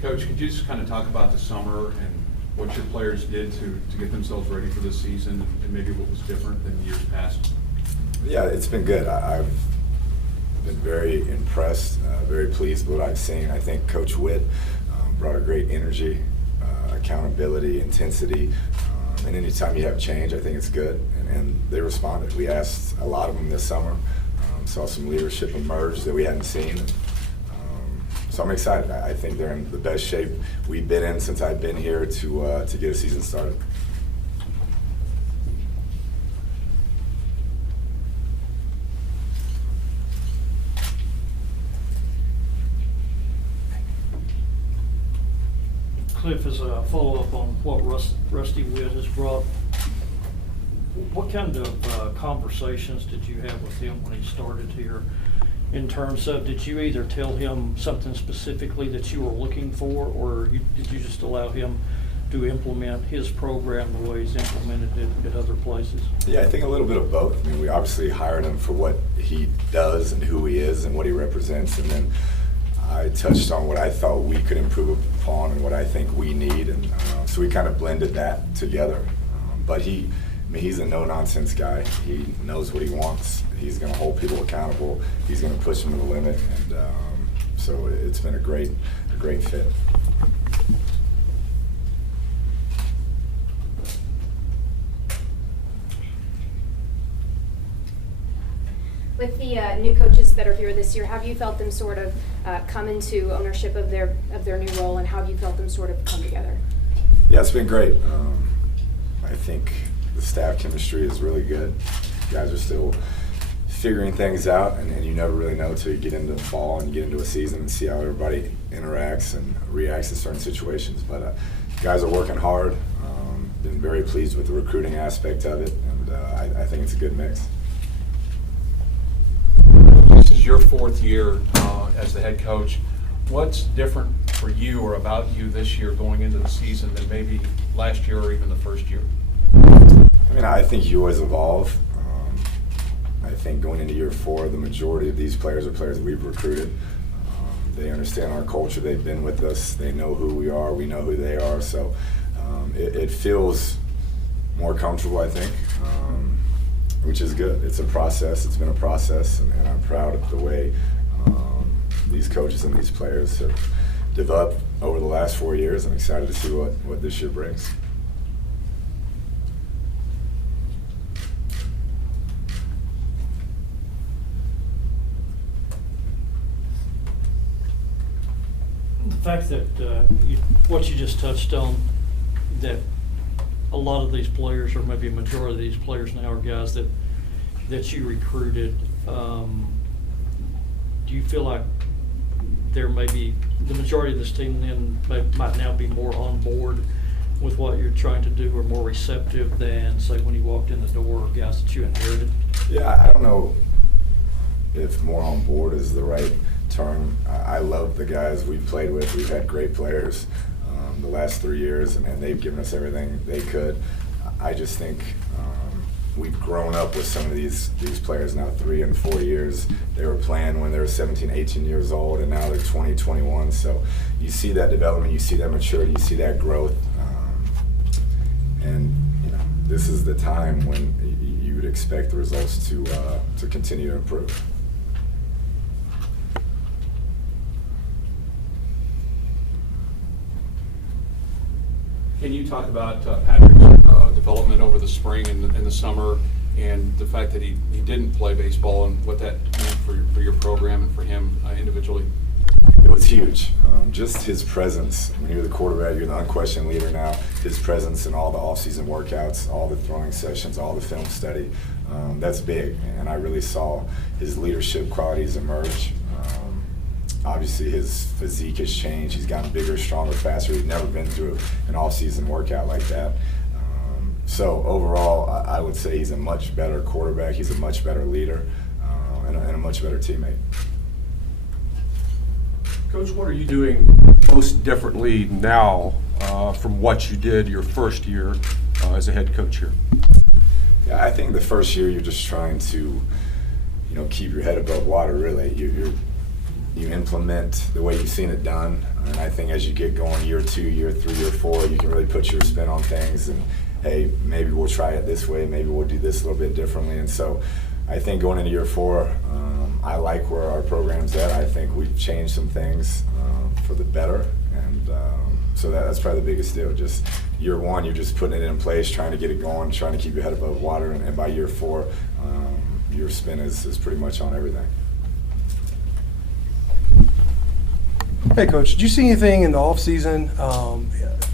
Coach, could you just kind of talk about the summer and what your players did to get themselves ready for this season and maybe what was different than years past? Yeah, it's been good. I've been very impressed, very pleased with what I've seen. I think Coach Witt brought a great energy, accountability, intensity, and anytime you have change, I think it's good, and they responded. We asked a lot of them this summer, saw some leadership emerge that we hadn't seen. So I'm excited. I think they're in the best shape we've been in since I've been here to get a season started. Kliff, as a follow-up on what Rusty Witt has brought, what kind of conversations did you have with him when he started here? In terms of, did you either tell him something specifically that you were looking for, or did you just allow him to implement his program the way he's implemented it at other places? Yeah, I think a little bit of both. I mean, we obviously hired him for what he does and who he is and what he represents, and then I touched on what I thought we could improve upon and what I think we need, and so we kind of blended that together. But he's a no-nonsense guy. He knows what he wants. He's going to hold people accountable. He's going to push them to the limit, and so it's been a great fit. With the new coaches that are here this year, have you felt them sort of come into ownership of their new role, and how have you felt them sort of come together? Yeah, it's been great. I think the staff chemistry is really good. You guys are still figuring things out, and you never really know until you get into the fall and you get into a season and see how everybody interacts and reacts to certain situations. But you guys are working hard. Been very pleased with the recruiting aspect of it, and I think it's a good mix. This is your fourth year as the head coach. What's different for you or about you this year going into the season than maybe last year or even the first year? I mean, I think you always evolve. I think going into year 4, the majority of these players are players that we've recruited. They understand our culture. They've been with us. They know who we are. We know who they are. So it feels more comfortable, I think, which is good. It's a process. It's been a process, and I'm proud of the way these coaches and these players have developed over the last 4 years. I'm excited to see what this year brings. The fact that what you just touched on, that a lot of these players, or maybe a majority of these players now, are guys that you recruited. Do you feel like there may be the majority of this team then might now be more on board with what you're trying to do, or more receptive than, say, when you walked in the door, or guys that you inherited? Yeah, I don't know if more on board is the right term. I love the guys we've played with. We've had great players the last 3 years, and they've given us everything they could. I just think we've grown up with some of these players now, 3 and 4 years. They were playing when they were 17, 18 years old, and now they're 20, 21. So you see that development, you see that maturity, you see that growth. And you know, this is the time when you would expect the results to continue to improve. Can you talk about Patrick's development over the spring and the summer, and the fact that he didn't play baseball, and what that meant for your program and for him individually? It was huge. Just his presence. When you're the quarterback, you're the unquestioned leader now. His presence in all the off-season workouts, all the throwing sessions, all the film study, that's big. And I really saw his leadership qualities emerge. Obviously, his physique has changed. He's gotten bigger, stronger, faster. He's never been through an off-season workout like that. So overall, I would say he's a much better quarterback. He's a much better leader, and a much better teammate. Coach, what are you doing most differently now from what you did your first year as a head coach here? Yeah, I think the first year you're just trying to, keep your head above water. Really, you implement the way you've seen it done. And I think as you get going year 2, year 3, year 4, you can really put your spin on things and, hey, maybe we'll try it this way, maybe we'll do this a little bit differently. And so I think going into year 4, I like where our program's at. I think we've changed some things for the better. And so that's probably the biggest deal. Just year 1, you're just putting it in place, trying to get it going, trying to keep your head above water. And by year 4, your spin is pretty much on everything. Hey, Coach, did you see anything in the offseason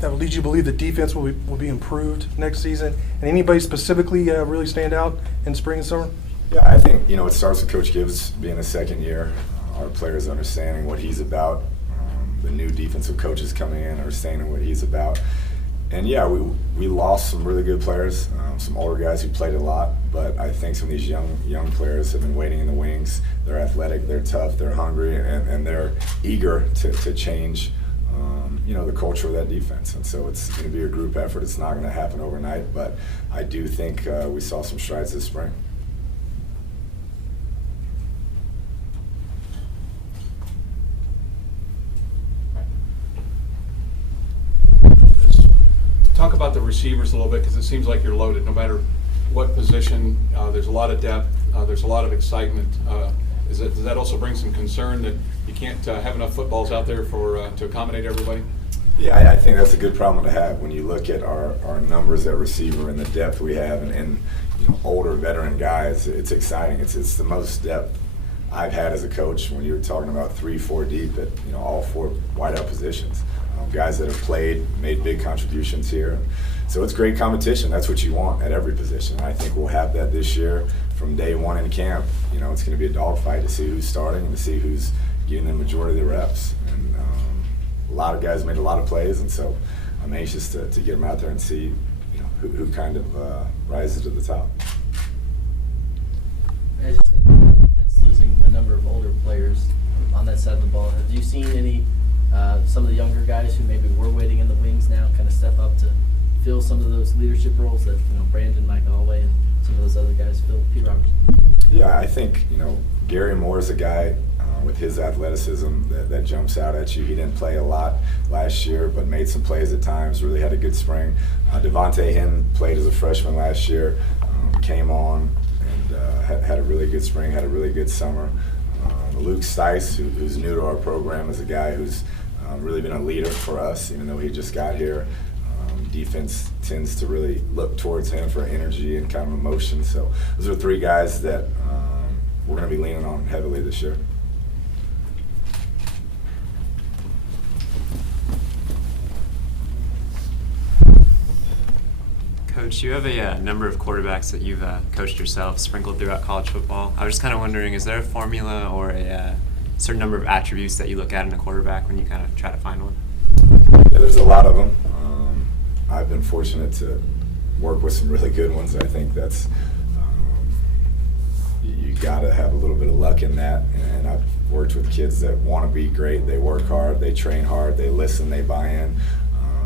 that would lead you to believe the defense will be improved next season? And anybody specifically really stand out in spring and summer? Yeah, I think, it starts with Coach Gibbs being a second year, our players understanding what he's about, the new defensive coaches coming in understanding what he's about. And yeah, we lost some really good players, some older guys who played a lot, but I think some of these young players have been waiting in the wings. They're athletic, they're tough, they're hungry, and they're eager to change the culture of that defense. And so it's going to be a group effort. It's not going to happen overnight, but I do think we saw some strides this spring. Talk about the receivers a little bit, because it seems like you're loaded no matter what position. There's a lot of depth. There's a lot of excitement. Does that also bring some concern that you can't have enough footballs out there to accommodate everybody? Yeah, I think that's a good problem to have when you look at our numbers at receiver and the depth we have and older veteran guys. It's exciting. It's the most depth I've had as a coach when you're talking about 3-4 deep at all 4 wideout positions. Guys that have played, made big contributions here. So it's great competition. That's what you want at every position. I think we'll have that this year from day 1 in camp. It's going to be a dogfight to see who's starting and to see who's getting the majority of the reps. And a lot of guys made a lot of plays, and so I'm anxious to get them out there and see who kind of rises to the top. As you said, the defense losing a number of older players on that side of the ball. Have you seen any some of the younger guys who maybe were waiting in the wings now kind of step up to fill some of those leadership roles that Brandon, Mike Allway, and some of those other guys fill? Pete Roberts. Yeah, I think Gary Moore is a guy with his athleticism that jumps out at you. He didn't play a lot last year, but made some plays at times. Really had a good spring. Devontae Henn played as a freshman last year, came on and had a really good spring. Had a really good summer. Luke Stice, who's new to our program, is a guy who's really been a leader for us, even though he just got here. Defense tends to really look towards him for energy and kind of emotion. So those are 3 guys that we're going to be leaning on heavily this year. Coach, you have a number of quarterbacks that you've coached yourself, sprinkled throughout college football. I was just kind of wondering, is there a formula or a certain number of attributes that you look at in a quarterback when you kind of try to find one? Yeah, there's a lot of them. I've been fortunate to work with some really good ones. I think that's you got to have a little bit of luck in that. And I've worked with kids that want to be great. They work hard, they train hard, they listen, they buy in.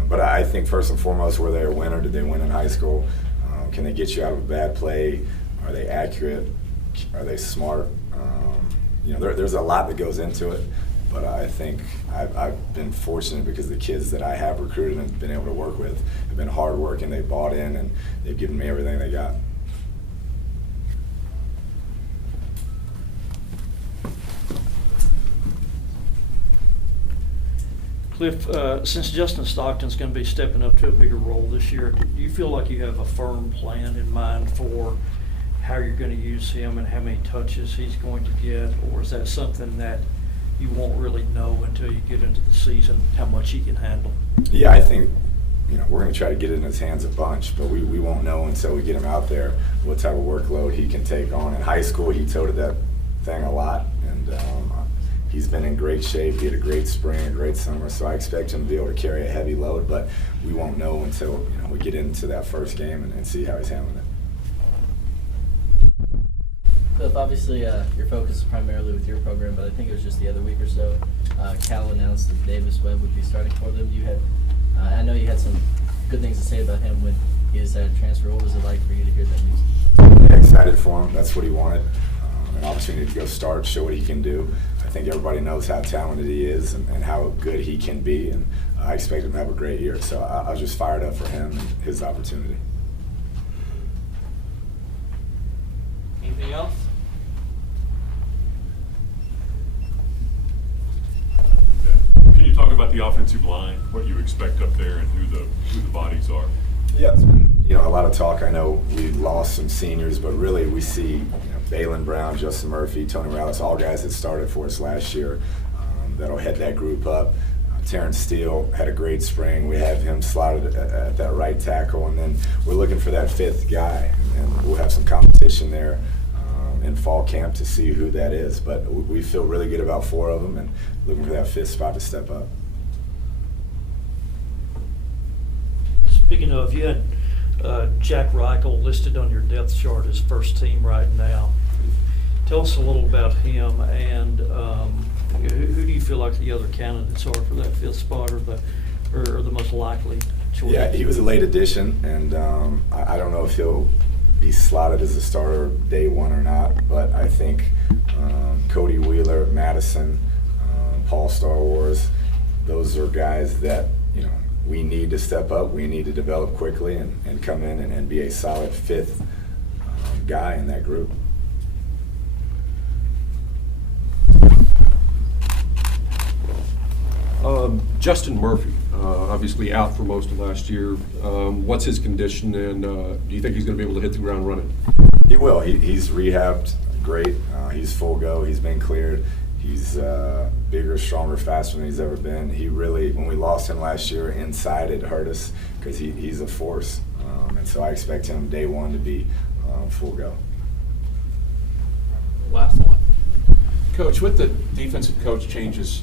But I think first and foremost, were they a winner? Did they win in high school? Can they get you out of a bad play? Are they accurate? Are they smart? There's a lot that goes into it. But I think I've been fortunate because the kids that I have recruited and been able to work with have been hardworking. They bought in and they've given me everything they got. Kliff, since Justin Stockton's going to be stepping up to a bigger role this year, do you feel like you have a firm plan in mind for how you're going to use him and how many touches he's going to get, or is that something that you won't really know until you get into the season how much he can handle? Yeah, I think we're going to try to get it in his hands a bunch, but we won't know until we get him out there what type of workload he can take on. In high school, he toted that thing a lot, and he's been in great shape. He had a great spring, a great summer, so I expect him to be able to carry a heavy load, but we won't know until we get into that first game and see how he's handling it. Kliff, obviously your focus is primarily with your program, but I think it was just the other week or so, Cal announced that Davis Webb would be starting for them. I know you had some good things to say about him when he decided to transfer. What was it like for you to hear that news? Yeah, excited for him. That's what he wanted. An opportunity to go start, show what he can do. I think think everybody knows how talented he is and how good he can be, and I expect him to have a great year. So I was just fired up for him and his opportunity. Anything else? Can you talk about the offensive line, what you expect up there, and who the bodies are? Yeah, it's been a lot of talk. I know we lost some seniors, but really we see Balin Brown, Justin Murphy, Tony Morales, all guys that started for us last year that'll head that group up. Terrence Steele had a great spring. We have him slotted at that right tackle, and then we're looking for that fifth guy, and we'll have some competition there in fall camp to see who that is. But we feel really good about 4 of them, and looking for that fifth spot to step up. Speaking of, you had Jack Reichel listed on your depth chart as first team right now. Tell us a little about him, and who do you feel like the other candidates are for that fifth spot, or the most likely choice? Yeah, he was a late addition, and I don't know if he'll be slotted as a starter day one or not, but I think Cody Wheeler, Madison, Paul Star Wars, those are guys that we need to step up, we need to develop quickly and come in and be a solid fifth guy in that group. Justin Murphy, obviously out for most of last year. What's his condition, and do you think he's going to be able to hit the ground running? He will. He's rehabbed great. He's full go. He's been cleared. He's bigger, stronger, faster than he's ever been. He really, when we lost him last year, inside it hurt us because he's a force. And so I expect him day one to be full go. Last one. Coach, with the defensive coach changes,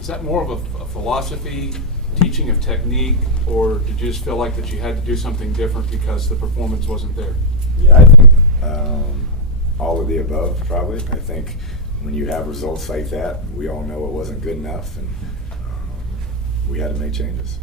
is that more of a philosophy, teaching of technique, or did you just feel like that you had to do something different because the performance wasn't there? Yeah, I think all of the above, probably. I think when you have results like that, we all know it wasn't good enough, and we had to make changes.